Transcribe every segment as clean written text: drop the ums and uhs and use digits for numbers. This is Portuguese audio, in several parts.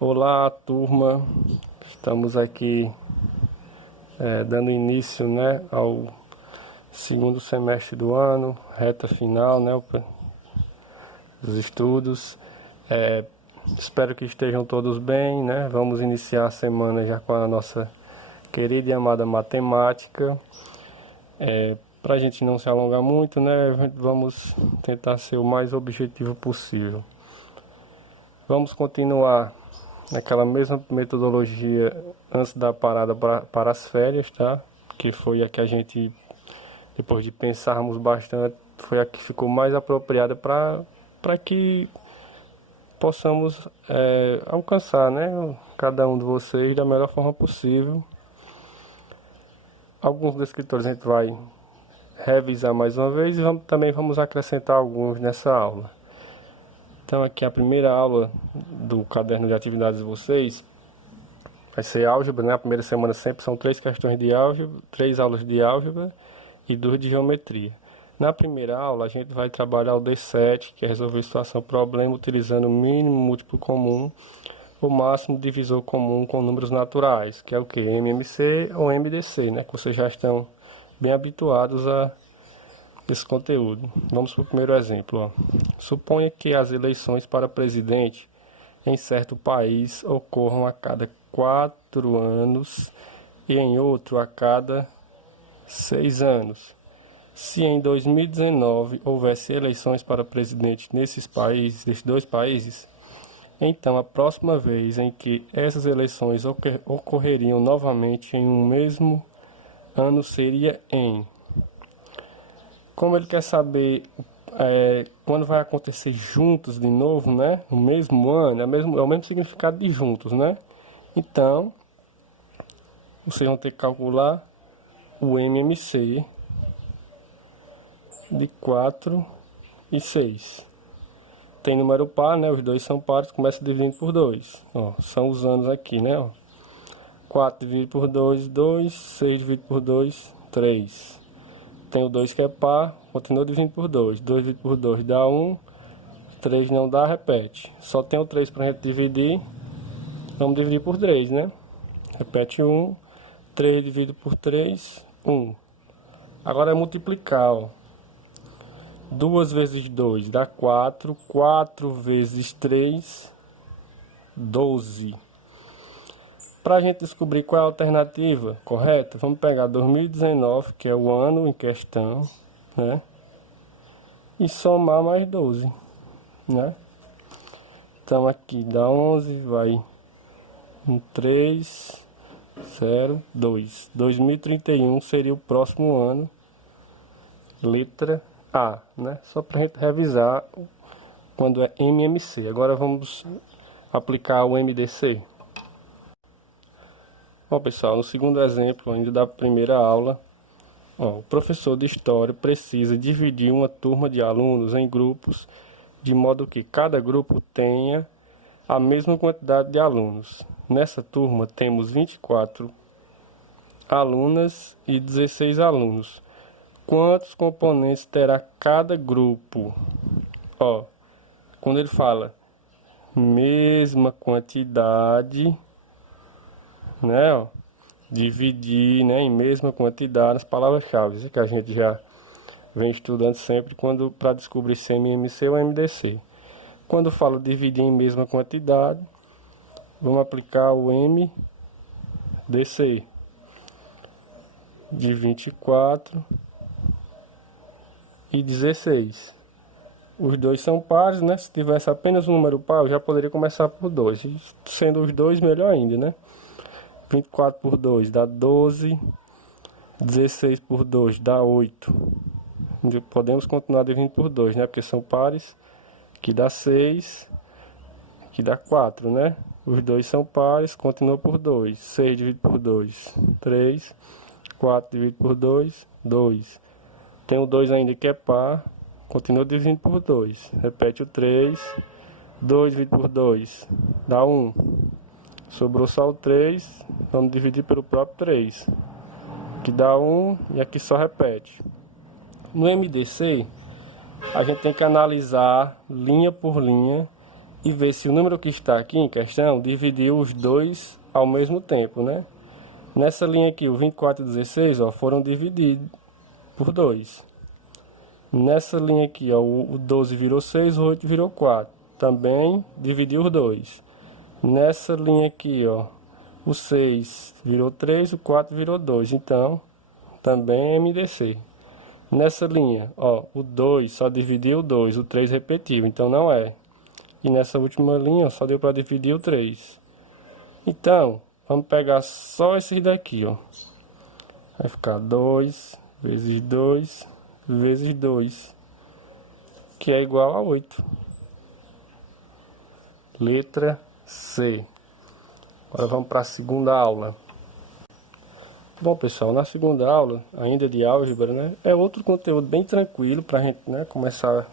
Olá, turma. Estamos aqui dando início, né, ao segundo semestre do ano, reta final, né, dos estudos. Espero que estejam todos bem, né? Vamos iniciar a semana já com a nossa querida e amada matemática. Para a gente não se alongar muito, né, vamos tentar ser o mais objetivo possível. Vamos continuar naquela mesma metodologia antes da parada para as férias, tá? Que foi a que a gente, depois de pensarmos bastante, foi a que ficou mais apropriada para que possamos alcançar, né? Cada um de vocês da melhor forma possível. Alguns descritores a gente vai revisar mais uma vez e também vamos acrescentar alguns nessa aula. Então aqui a primeira aula do caderno de atividades de vocês vai ser álgebra, né? A primeira semana sempre são 3 questões de álgebra, 3 aulas de álgebra e 2 de geometria. Na primeira aula a gente vai trabalhar o D7, que é resolver situação problema utilizando o mínimo múltiplo comum, o máximo divisor comum com números naturais, que é o que? MMC ou MDC, né? Que vocês já estão bem habituados a esse conteúdo. Vamos para o primeiro exemplo. Ó. Suponha que as eleições para presidente em certo país ocorram a cada 4 anos e em outro a cada 6 anos. Se em 2019 houvesse eleições para presidente nesses dois países, então a próxima vez em que essas eleições ocorreriam novamente em um mesmo ano seria em... Como ele quer saber quando vai acontecer juntos de novo, né? No mesmo ano, é o mesmo significado de juntos, né? Então, vocês vão ter que calcular o MMC de 4 e 6. Tem número par, né? Os dois são pares, começa dividindo por 2. Ó, são os anos aqui, né? Ó. 4 dividido por 2, 2. 6 dividido por 2, 3. Tem o 2 que é par, continua dividindo por 2. 2 dividido por 2 dá 1. 3 não dá, repete. Só tem o 3 para a gente dividir. Vamos dividir por 3, né? Repete 1. 3 dividido por 3, 1. Agora é multiplicar, ó. 2 vezes 2 dá 4. 4 vezes 3, 12. Para a gente descobrir qual é a alternativa correta, vamos pegar 2019, que é o ano em questão, né? E somar mais 12, né? Então aqui dá 11, vai 3, 0, 2. 2031 seria o próximo ano, letra A, né? Só para a gente revisar quando é MMC. Agora vamos aplicar o MDC. Bom, pessoal, no segundo exemplo, ainda da primeira aula, o professor de História precisa dividir uma turma de alunos em grupos, de modo que cada grupo tenha a mesma quantidade de alunos. Nessa turma temos 24 alunas e 16 alunos. Quantos componentes terá cada grupo? Ó, quando ele fala mesma quantidade, né, ó, dividir, né, em mesma quantidade as palavras-chave, que a gente já vem estudando sempre para descobrir se é MMC ou MDC. Quando falo dividir em mesma quantidade, vamos aplicar o MDC de 24 e 16. Os dois são pares, né? Se tivesse apenas um número par, eu já poderia começar por 2. Sendo os dois, melhor ainda, né? 24 por 2 dá 12. 16 por 2 dá 8. Podemos continuar dividindo por 2, né? Porque são pares, que dá 6, que dá 4, né? Os dois são pares, continua por 2. 6 dividido por 2, 3. 4 dividido por 2, 2. Tem o 2 ainda que é par, continua dividindo por 2. Repete o 3. 2 dividido por 2 dá 1. Sobrou só o 3, vamos dividir pelo próprio 3, que dá 1, e aqui só repete. No MDC, a gente tem que analisar linha por linha e ver se o número que está aqui em questão dividiu os dois ao mesmo tempo, né? Nessa linha aqui, o 24 e o 16, ó, foram divididos por 2. Nessa linha aqui, ó, o 12 virou 6, o 8 virou 4. Também dividiu os dois. Nessa linha aqui, ó, o 6 virou 3, o 4 virou 2. Então, também é MDC. Nessa linha, ó, o 2 só dividiu o 2, o 3 repetiu, então não é. E nessa última linha, ó, só deu para dividir o 3. Então, vamos pegar só esses daqui, ó. Vai ficar 2 vezes 2 vezes 2, que é igual a 8. Letra C. Agora vamos para a segunda aula. Bom, pessoal, na segunda aula, ainda de álgebra, né, é outro conteúdo bem tranquilo para a gente, né, começar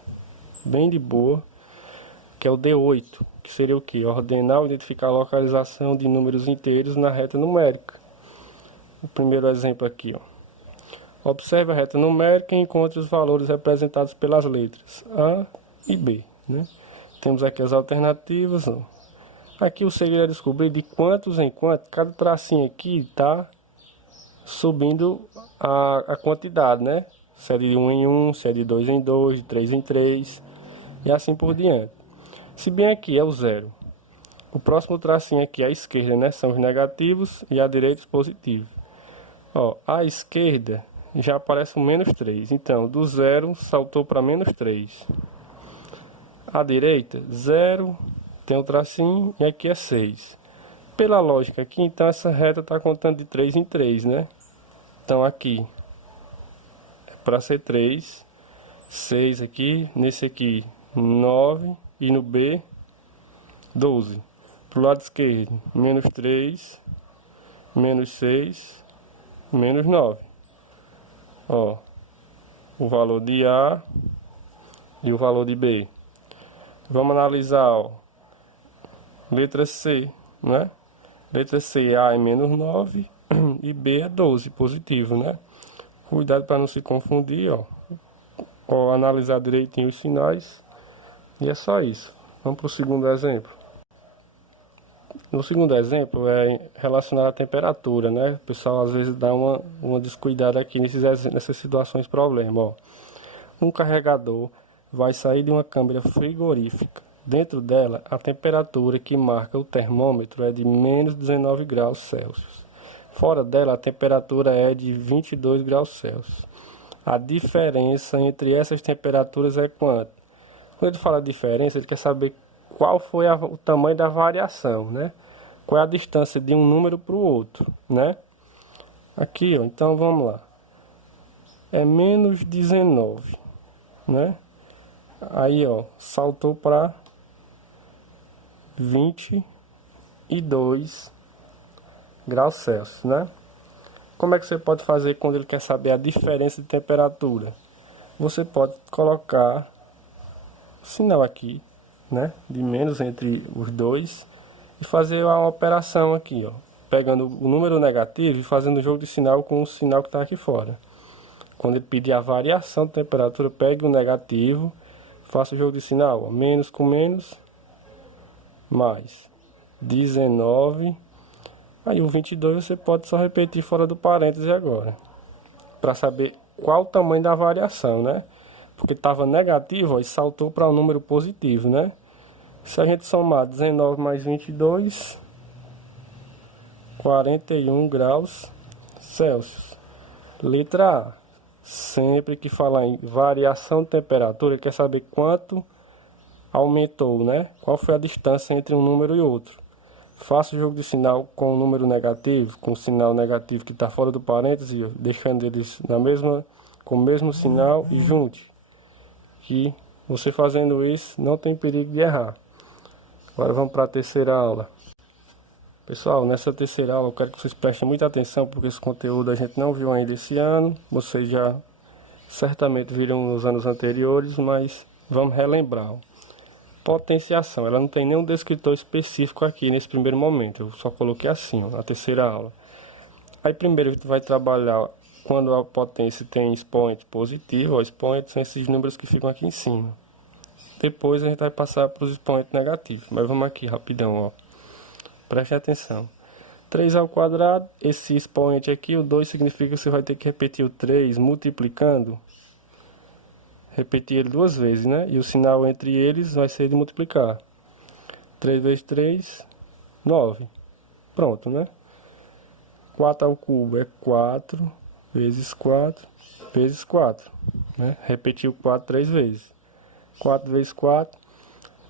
bem de boa, que é o D8, que seria o quê? Ordenar ou identificar a localização de números inteiros na reta numérica. O primeiro exemplo aqui, ó. Observe a reta numérica e encontre os valores representados pelas letras A e B, né? Temos aqui as alternativas, ó. Aqui o segredo é descobrir de quantos em quanto, cada tracinho aqui está subindo a quantidade, né? Se é de 1 em 1, se é de 2 em 2, de 3 em 3, e assim por diante. Se bem aqui é o zero, o próximo tracinho aqui à esquerda, né, são os negativos e à direita os positivos. Ó, à esquerda já aparece o menos 3, então do zero saltou para menos 3. À direita, 0, tem o tracinho e aqui é 6. Pela lógica aqui, então essa reta está contando de 3 em 3, né? Então aqui, é para ser 3, 6 aqui, nesse aqui 9 e no B 12. Pro lado esquerdo, menos 3, menos 6, menos 9. Ó, o valor de A e o valor de B. Vamos analisar, ó, letra C, né? Letra C, A é menos 9 e B é 12, positivo, né? Cuidado para não se confundir, ó. Ó, analisar direitinho os sinais. E é só isso. Vamos para o segundo exemplo. No segundo exemplo é relacionado à temperatura, né? O pessoal às vezes dá uma descuidada aqui nessas situações problema, ó. Um carregador vai sair de uma câmara frigorífica. Dentro dela, a temperatura que marca o termômetro é de menos 19 graus Celsius. Fora dela, a temperatura é de 22 graus Celsius. A diferença entre essas temperaturas é quanto? Quando ele fala diferença, ele quer saber qual foi o tamanho da variação, né? Qual é a distância de um número para o outro, né? Aqui, ó, então vamos lá. É menos 19, né? Aí, ó, saltou para 22 graus Celsius, né? Como é que você pode fazer quando ele quer saber a diferença de temperatura? Você pode colocar o sinal aqui, né, de menos entre os dois e fazer uma operação aqui, ó, pegando o número negativo e fazendo o jogo de sinal com o sinal que está aqui fora. Quando ele pedir a variação de temperatura, pegue o negativo, faça o jogo de sinal, ó, menos com menos, mais 19. Aí o 22 você pode só repetir fora do parêntese agora, para saber qual o tamanho da variação, né? Porque estava negativo, ó, e saltou para um número positivo, né? Se a gente somar 19 mais 22, 41 graus Celsius. Letra A. Sempre que falar em variação de temperatura, quer saber quanto aumentou, né? Qual foi a distância entre um número e outro. Faça o jogo de sinal com o número negativo, com o sinal negativo que está fora do parêntese, deixando eles com o mesmo sinal e junte. Que você fazendo isso não tem perigo de errar. Agora vamos para a terceira aula. Pessoal, nessa terceira aula eu quero que vocês prestem muita atenção, porque esse conteúdo a gente não viu ainda esse ano. Vocês já certamente viram nos anos anteriores, mas vamos relembrar. Potenciação, ela não tem nenhum descritor específico aqui nesse primeiro momento. Eu só coloquei assim, ó, na terceira aula. Aí primeiro a gente vai trabalhar quando a potência tem expoente positivo. Ó, expoente são esses números que ficam aqui em cima. depois a gente vai passar para os expoentes negativos. Mas vamos aqui rapidão, ó. Preste atenção. 3 ao quadrado, esse expoente aqui, o 2 significa que você vai ter que repetir o 3 multiplicando. Repetir ele 2 vezes, né? E o sinal entre eles vai ser de multiplicar. 3 vezes 3, 9. Pronto, né? 4 ao cubo é 4 vezes 4 vezes 4. Né? Repetir o 4 3 vezes. 4 vezes 4,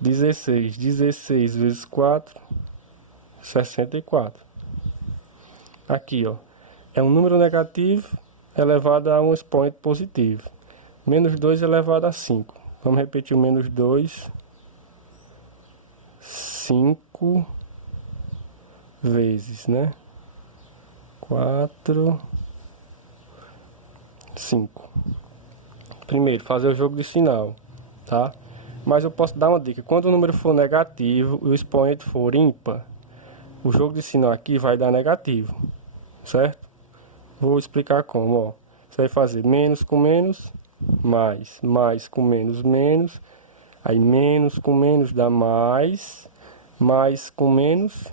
16. 16 vezes 4, 64. Aqui, ó. É um número negativo elevado a um expoente positivo. Menos 2 elevado a 5. Vamos repetir o menos 2. 5 vezes, né? 4, 5. Primeiro, fazer o jogo de sinal, tá? Mas eu posso dar uma dica. Quando o número for negativo e o expoente for ímpar, o jogo de sinal aqui vai dar negativo, certo? Vou explicar como, ó. Você vai fazer menos com menos, mais com menos, menos. Aí menos com menos dá mais com menos,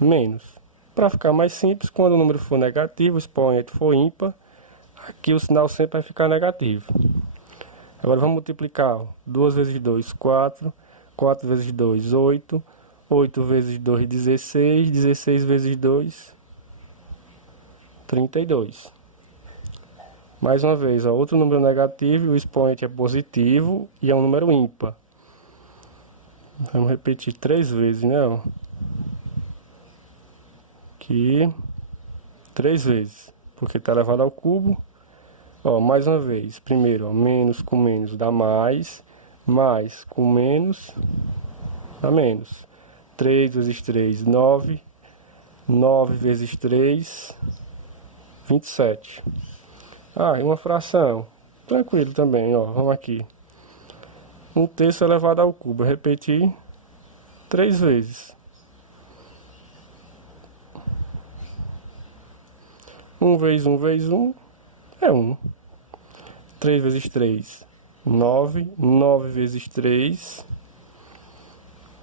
menos. Para ficar mais simples, quando o número for negativo, o expoente for ímpar, aqui o sinal sempre vai ficar negativo. Agora vamos multiplicar, ó. 2 vezes 2, 4. 4 vezes 2, 8. 8 vezes 2, 16. 16 vezes 2, 32. Mais uma vez, ó, outro número negativo, o expoente é positivo e é um número ímpar. Vamos repetir 3 vezes, né? Ó. Aqui, 3 vezes, porque está elevado ao cubo. Ó, mais uma vez, primeiro, ó, menos com menos dá mais com menos dá menos. 3 vezes 3, 9. 9 vezes 3, 27. Ah, e uma fração. Tranquilo também, ó. Vamos aqui. 1/3 elevado ao cubo. Repetir 3 vezes. 1 vezes 1 vezes 1 é 1. 3 vezes 3, 9. 9 vezes 3,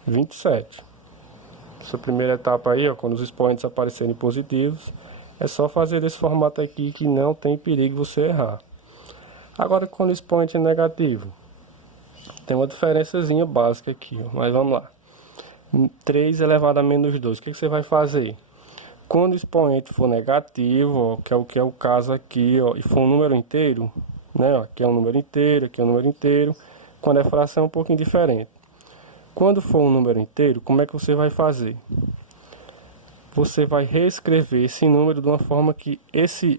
27. Essa primeira etapa aí, ó, quando os expoentes aparecerem positivos, é só fazer desse formato aqui que não tem perigo você errar. Agora, quando o expoente é negativo, tem uma diferençazinha básica aqui, ó, mas vamos lá. 3 elevado a menos 2, o que você vai fazer? Quando o expoente for negativo, ó, que é o caso aqui, ó, e for um número inteiro, né, ó, aqui é um número inteiro, aqui é um número inteiro, quando é fração é um pouquinho diferente. Quando for um número inteiro, como é que você vai fazer? Você vai reescrever esse número de uma forma que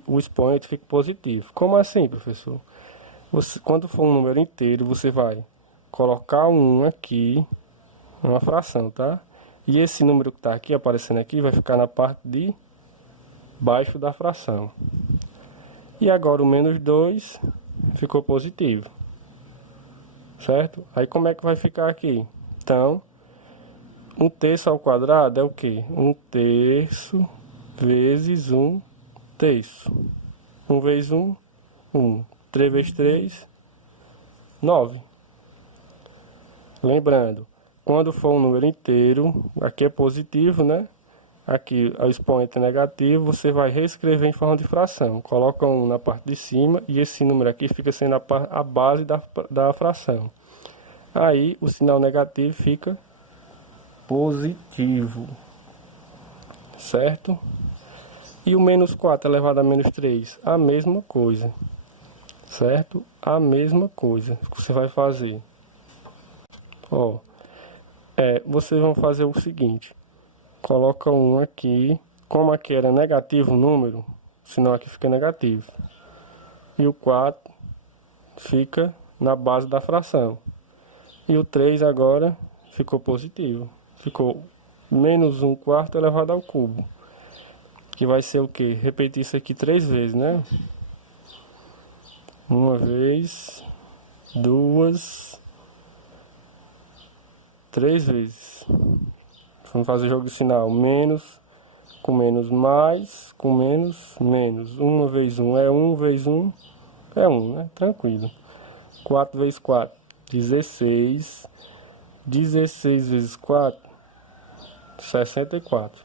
o expoente fique positivo. Como assim, professor? Quando for um número inteiro, você vai colocar um 1 aqui, uma fração, tá? E esse número que está aqui, aparecendo aqui, vai ficar na parte de baixo da fração. E agora o menos 2 ficou positivo, certo? Aí como é que vai ficar aqui? Então, 1/3 ao quadrado é o quê? 1/3 vezes 1/3. 1 vezes 1, 1. 3 vezes 3, 9. Lembrando, quando for um número inteiro, aqui é positivo, né? Aqui o expoente é negativo, você vai reescrever em forma de fração. Coloca 1 na parte de cima e esse número aqui fica sendo a base da fração. Aí o sinal negativo fica positivo, certo? E o menos 4 elevado a menos 3, a mesma coisa, certo? A mesma coisa que você vai fazer. Ó, vocês vão fazer o seguinte, coloca 1 aqui, como aqui era negativo o número, senão aqui fica negativo. E o 4 fica na base da fração. E o 3 agora ficou positivo. Ficou menos 1/4 elevado ao cubo. Que vai ser o quê? Repetir isso aqui 3 vezes, né? Uma vez, 2, 3 vezes. Vamos fazer o jogo de sinal. Menos com menos mais, com menos, menos. 1 vezes 1 é 1 vezes 1 é 1, né? Tranquilo. 4 vezes 4, 16. 16 vezes 4, 64.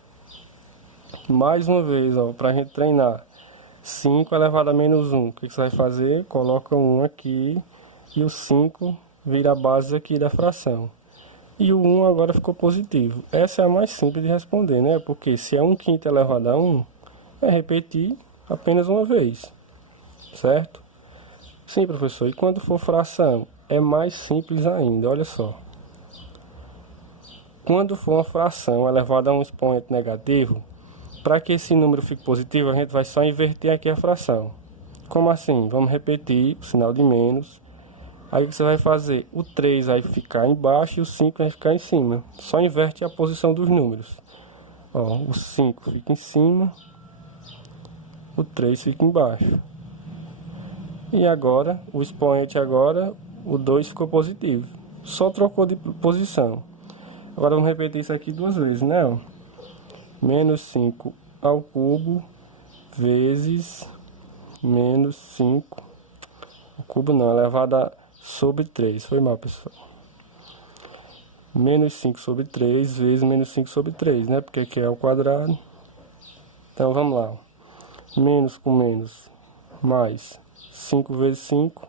Mais uma vez, ó, para a gente treinar. 5 elevado a menos 1. O que você vai fazer? Coloca 1 aqui e o 5 vira a base aqui da fração. E o 1 agora ficou positivo. Essa é a mais simples de responder, né? Porque se é 1/5 elevado a 1, é repetir apenas uma vez. Certo? Sim, professor. E quando for fração, é mais simples ainda. Olha só. Quando for uma fração elevada a um expoente negativo, para que esse número fique positivo, a gente vai só inverter aqui a fração. Como assim? Vamos repetir o sinal de menos. Aí o que você vai fazer? O 3 vai ficar embaixo e o 5 vai ficar em cima. Só inverte a posição dos números. Ó, o 5 fica em cima, o 3 fica embaixo. E agora, o expoente agora, o 2 ficou positivo. Só trocou de posição. Agora vamos repetir isso aqui duas vezes, né? Menos 5 ao cubo vezes menos 5. O cubo não, elevado a sobre 3. Foi mal, pessoal. Menos 5 sobre 3 vezes menos 5 sobre 3, né? Porque aqui é o quadrado. Então vamos lá. Menos com menos, mais 5 vezes 5,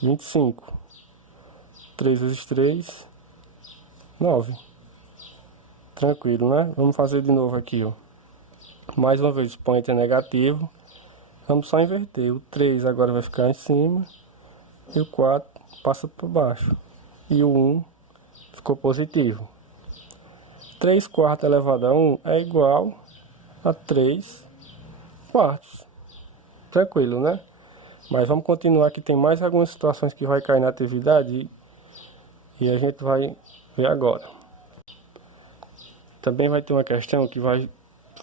25. 3 vezes 3, 9. Tranquilo, né? Vamos fazer de novo aqui, ó. Mais uma vez, o expoente é negativo. Vamos só inverter. O 3 agora vai ficar em cima. E o 4 passa por baixo. E o 1 ficou positivo. 3 quartos elevado a 1 é igual a 3 quartos. Tranquilo, né? Mas vamos continuar que tem mais algumas situações que vai cair na atividade. E a gente vai ver agora. Também vai ter uma questão que vai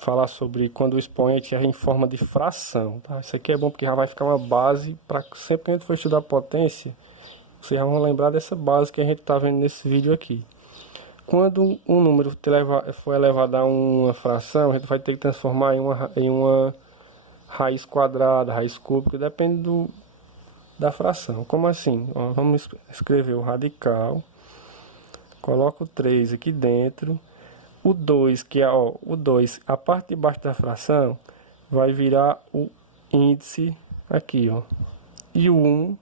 falar sobre quando o expoente é em forma de fração, tá? Isso aqui é bom porque já vai ficar uma base para sempre que a gente for estudar potência, vocês já vão lembrar dessa base que a gente está vendo nesse vídeo aqui. Quando um número for elevado a uma fração, a gente vai ter que transformar em uma raiz quadrada, raiz cúbica, depende da fração. Como assim? Ó, vamos escrever o radical, coloca o 3 aqui dentro. O 2, que é o 2, a parte de baixo da fração vai virar o índice aqui, ó. E o 1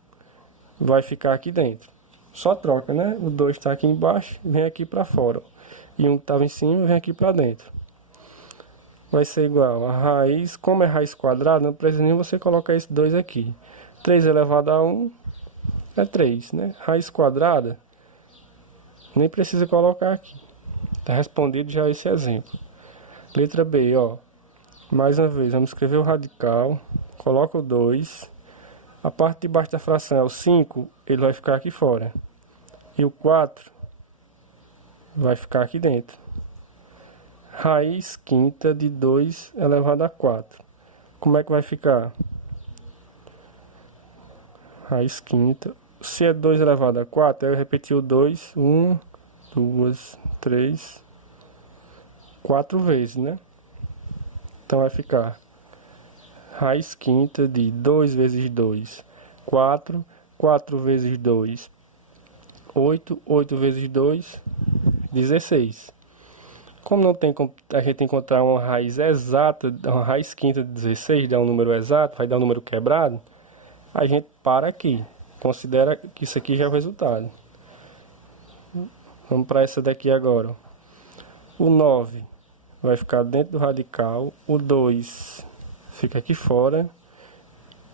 vai ficar aqui dentro. Só troca, né? O 2 está aqui embaixo, vem aqui para fora. Ó. E 1 que estava em cima, vem aqui para dentro. Vai ser igual a raiz, como é raiz quadrada, não precisa nem você colocar esse 2 aqui. 3 elevado a 1 é 3, né? Raiz quadrada, nem precisa colocar aqui. Está respondido já esse exemplo. Letra B, ó. Mais uma vez, vamos escrever o radical. Coloca o 2. A parte de baixo da fração é o 5, ele vai ficar aqui fora. E o 4 vai ficar aqui dentro. Raiz quinta de 2 elevado a 4. Como é que vai ficar? Raiz quinta. Se é 2 elevado a 4, eu repetir o 2. 1, 2, 3, 4 vezes, né? Então vai ficar raiz quinta de 2 vezes 2, 4, 4 vezes 2, 8, 8 vezes 2, 16. Como não tem como a gente encontrar uma raiz exata, uma raiz quinta de 16, dá um número exato, vai dar um número quebrado, a gente para aqui. Considera que isso aqui já é o resultado. Vamos para essa daqui agora. O 9 vai ficar dentro do radical, o 2 fica aqui fora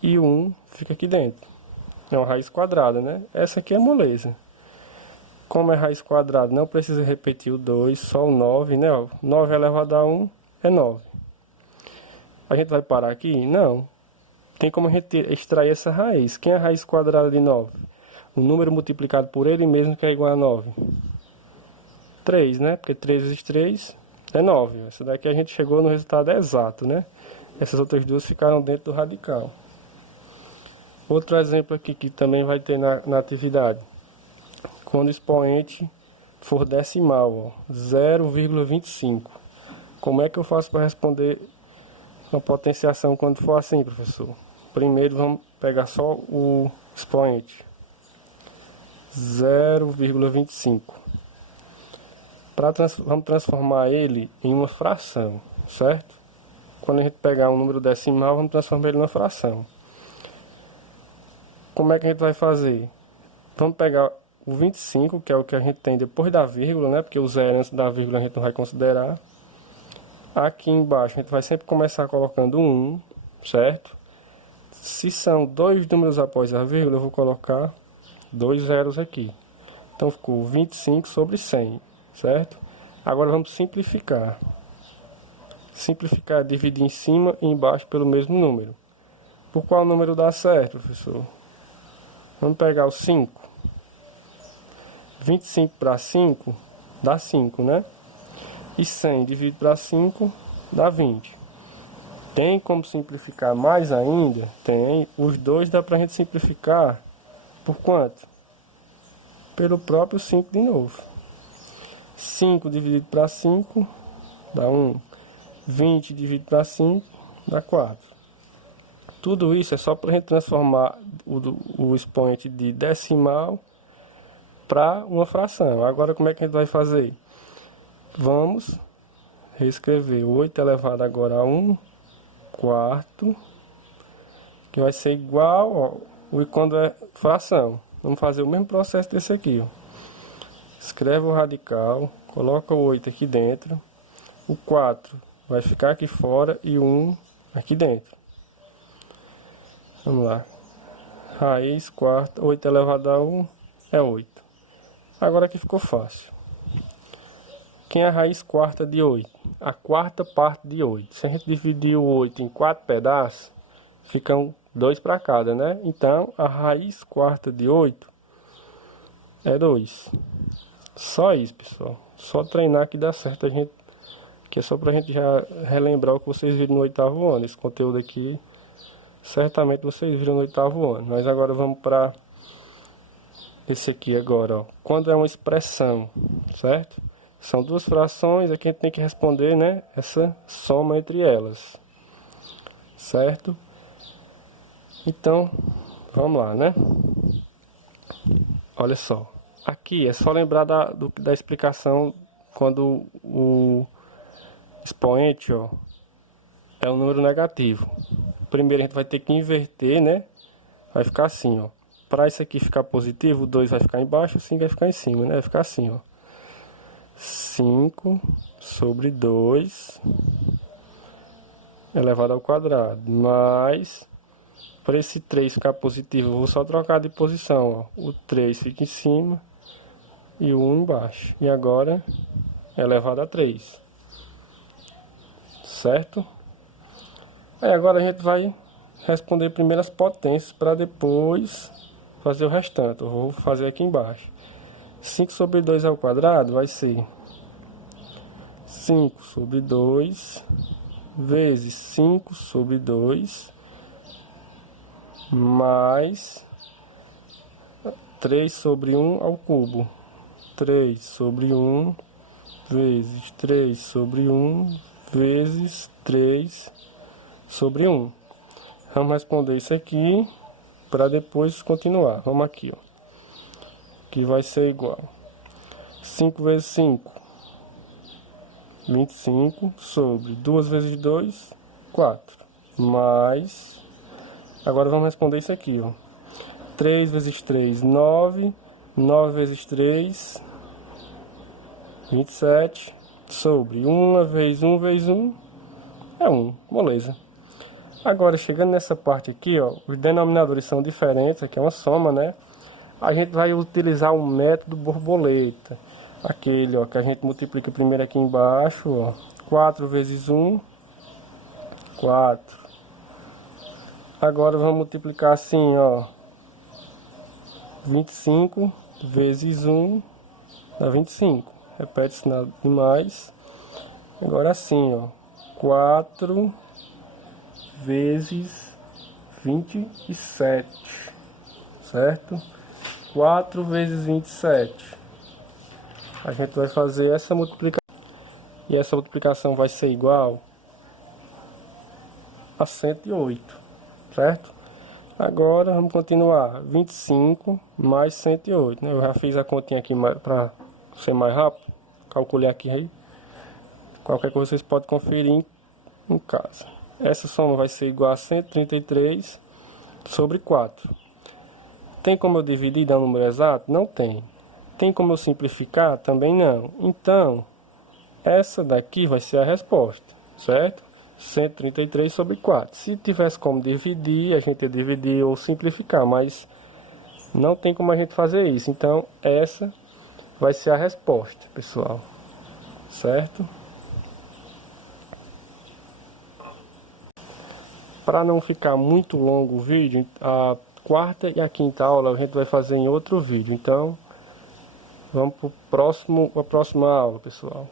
e o 1 fica aqui dentro. É uma raiz quadrada, né? Essa aqui é moleza. Como é raiz quadrada, não precisa repetir o 2, só o 9, né? 9 elevado a 1 é 9. A gente vai parar aqui? Não. Tem como a gente extrair essa raiz. Quem é a raiz quadrada de 9? O número multiplicado por ele mesmo que é igual a 9. 3, né? Porque 3 vezes 3 é 9. Essa daqui a gente chegou no resultado exato, né? Essas outras duas ficaram dentro do radical. Outro exemplo aqui que também vai ter na atividade. Quando o expoente for decimal, 0,25. Como é que eu faço para responder uma potenciação quando for assim, professor? Primeiro vamos pegar só o expoente. 0,25. Vamos transformar ele em uma fração, certo? Quando a gente pegar um número decimal, vamos transformar ele em uma fração. Como é que a gente vai fazer? Vamos pegar o 25, que é o que a gente tem depois da vírgula, né? Porque o zero antes da vírgula a gente não vai considerar. Aqui embaixo a gente vai sempre começar colocando 1, certo? Se são dois números após a vírgula, eu vou colocar 2 zeros aqui. Então ficou 25 sobre 100, certo? Agora vamos simplificar. Simplificar é dividir em cima e embaixo pelo mesmo número. Por qual número dá certo, professor? Vamos pegar o 5. 25 para 5 dá 5, né? E 100 dividido para 5 dá 20. Tem como simplificar mais ainda? Tem. Os dois dá para a gente simplificar por quanto? Pelo próprio 5 de novo. 5 dividido para 5 dá 1. 20 dividido para 5 dá 4. Tudo isso é só para a gente transformar o expoente de decimal para uma fração. Agora como é que a gente vai fazer? Vamos reescrever 8 elevado agora a 1 quarto, que vai ser igual, ó, quando é fração. Vamos fazer o mesmo processo desse aqui, ó. Escreve o radical, coloca o 8 aqui dentro, o 4 vai ficar aqui fora e o 1 aqui dentro. Vamos lá. Raiz quarta, 8 elevado a 1 é 8. Agora aqui ficou fácil. Quem é a raiz quarta de 8? A quarta parte de 8. Se a gente dividir o 8 em 4 pedaços, ficam 2 para cada, né? Então, a raiz quarta de 8 é 2. Só isso, pessoal. Só treinar que dá certo. Que é só pra gente já relembrar o que vocês viram no 8º ano. Esse conteúdo aqui, certamente vocês viram no 8º ano. Mas agora vamos para esse aqui agora, ó. Quando é uma expressão, certo? São duas frações, aqui a gente tem que responder, né? Essa soma entre elas, certo? Então, vamos lá, né? Olha só. Aqui é só lembrar da explicação quando o expoente, ó, é um número negativo. Primeiro a gente vai ter que inverter, né? Vai ficar assim, ó. Para isso aqui ficar positivo, o 2 vai ficar embaixo, o 5 vai ficar em cima, né? Vai ficar assim, ó. 5 sobre 2 elevado ao quadrado, mais, para esse 3 ficar positivo, eu vou só trocar de posição, ó. O 3 fica em cima e o 1 embaixo. E agora, elevado a 3. Certo? Aí agora a gente vai responder primeiro as potências para depois fazer o restante. Eu vou fazer aqui embaixo. 5 sobre 2 ao quadrado vai ser 5 sobre 2 vezes 5 sobre 2 mais 3 sobre 1 ao cubo. 3 sobre 1 vezes 3 sobre 1 vezes 3 sobre 1. Vamos responder isso aqui para depois continuar. Vamos aqui, ó. Que vai ser igual 5 vezes 5, 25, sobre 2 vezes 2, 4, mais, agora vamos responder isso aqui, ó. 3 vezes 3, 9, 9 vezes 3, 27, sobre 1 vezes 1 vezes 1, é 1, beleza. Agora, chegando nessa parte aqui, ó, os denominadores são diferentes, aqui é uma soma, né? A gente vai utilizar o método borboleta. Aquele, ó, que a gente multiplica primeiro aqui embaixo, ó. 4 vezes 1, 4. Agora vamos multiplicar assim, ó. 25 vezes 1 dá 25. Repete-se nada demais. Agora assim, ó. 4 vezes 27. Certo? 4 vezes 27. A gente vai fazer essa multiplicação. E essa multiplicação vai ser igual a 108. Certo? Agora vamos continuar. 25 mais 108, né? Eu já fiz a continha aqui para ser mais rápido. Calculei aqui aí. Qualquer coisa vocês podem conferir em casa. Essa soma vai ser igual a 133 sobre 4. Tem como eu dividir e dar um número exato? Não tem. Tem como eu simplificar? Também não. Então, essa daqui vai ser a resposta, certo? 133 sobre 4. Se tivesse como dividir, a gente ia dividir ou simplificar, mas não tem como a gente fazer isso. Então, essa vai ser a resposta, pessoal. Certo? Para não ficar muito longo o vídeo, a quarta e a quinta aula a gente vai fazer em outro vídeo. Então, vamos para a próxima aula, pessoal.